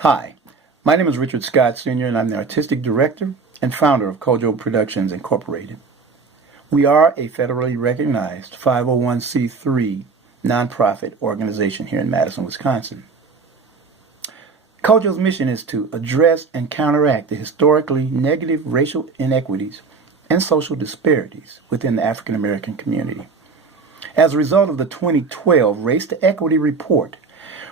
Hi, my name is Richard Scott Sr., and I'm the Artistic Director and founder of KOJO Productions Incorporated. We are a federally recognized 501c3 nonprofit organization here in Madison, Wisconsin. KOJO's mission is to address and counteract the historically negative racial inequities and social disparities within the African American community. As a result of the 2012 Race to Equity Report,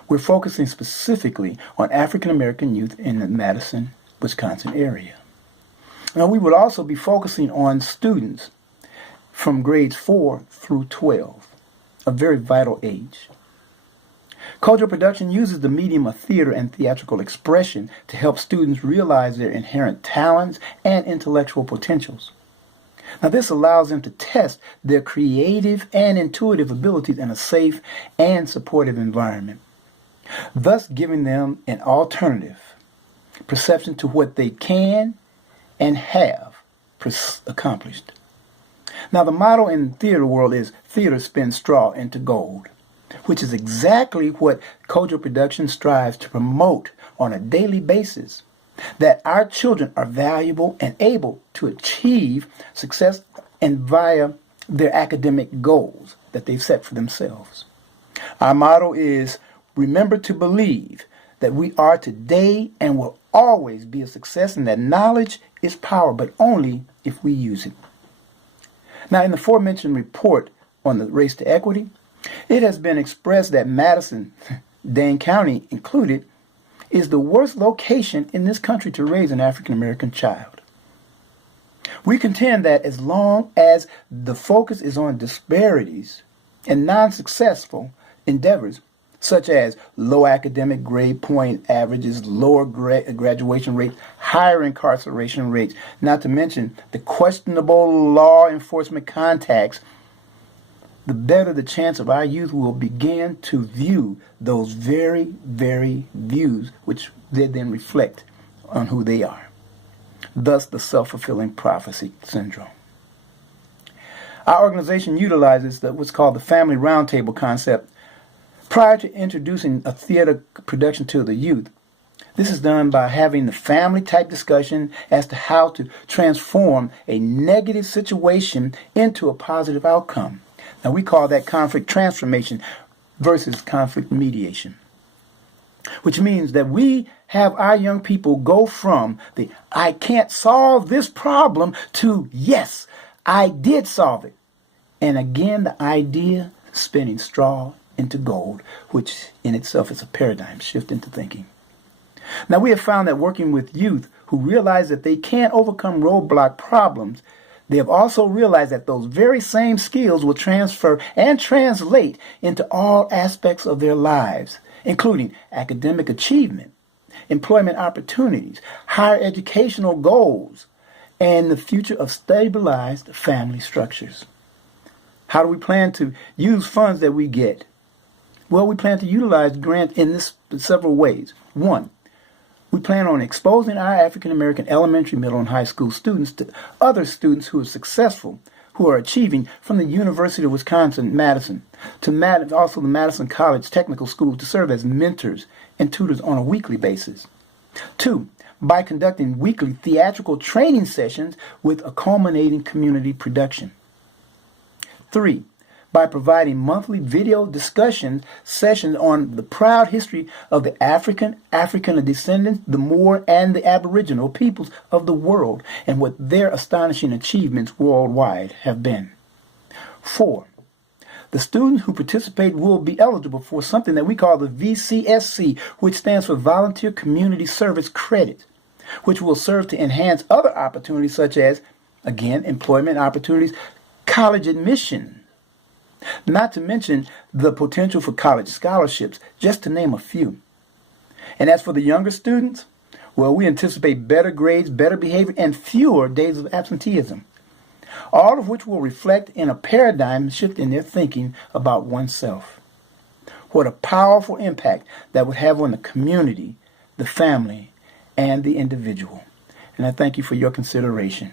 we're focusing specifically on African American youth in the Madison, Wisconsin area. Now, we will also be focusing on students from grades 4 through 12, a very vital age. KOJO Production uses the medium of theater and theatrical expression to help students realize their inherent talents and intellectual potentials. Now, this allows them to test their creative and intuitive abilities in a safe and supportive environment, thus giving them an alternative perception to what they can and have accomplished. Now, the motto in the theater world is "Theater spins straw into gold," which is exactly what KOJO Production strives to promote on a daily basis, that our children are valuable and able to achieve success and via their academic goals that they've set for themselves. Our motto is, "Remember to believe that we are today and will always be a success, and that knowledge is power, but only if we use it." Now, in the aforementioned report on the race to equity, it has been expressed that Madison, Dane County included, is the worst location in this country to raise an African American child. We contend that as long as the focus is on disparities and non-successful endeavors, such as low academic grade point averages, lower graduation rates, higher incarceration rates, not to mention the questionable law enforcement contacts, the better the chance of our youth will begin to view those very, very views, which they then reflect on who they are. Thus, the self-fulfilling prophecy syndrome. Our organization utilizes what's called the family roundtable concept prior to introducing a theater production to the youth. This is done by having the family-type discussion as to how to transform a negative situation into a positive outcome. Now, we call that conflict transformation versus conflict mediation, which means that we have our young people go from the "I can't solve this problem" to "Yes, I did solve it." And again, the idea spinning straw into gold, which in itself is a paradigm shift into thinking. Now, we have found that working with youth who realize that they can't overcome roadblock problems, they have also realized that those very same skills will transfer and translate into all aspects of their lives, including academic achievement, employment opportunities, higher educational goals, and the future of stabilized family structures. How do we plan to use funds that we get? Well, we plan to utilize grants in several ways. One, we plan on exposing our African American elementary, middle, and high school students to other students who are successful, who are achieving from the University of Wisconsin-Madison, to also the Madison College Technical School, to serve as mentors and tutors on a weekly basis. Two, by conducting weekly theatrical training sessions with a culminating community production. Three, by providing monthly video discussion sessions on the proud history of the African descendants, the Moor, and the Aboriginal peoples of the world, and what their astonishing achievements worldwide have been. Four, the students who participate will be eligible for something that we call the VCSC, which stands for Volunteer Community Service Credit, which will serve to enhance other opportunities such as, again, employment opportunities, college admission, not to mention the potential for college scholarships, just to name a few. And as for the younger students, well, we anticipate better grades, better behavior, and fewer days of absenteeism, all of which will reflect in a paradigm shift in their thinking about oneself. What a powerful impact that would have on the community, the family, and the individual. And I thank you for your consideration.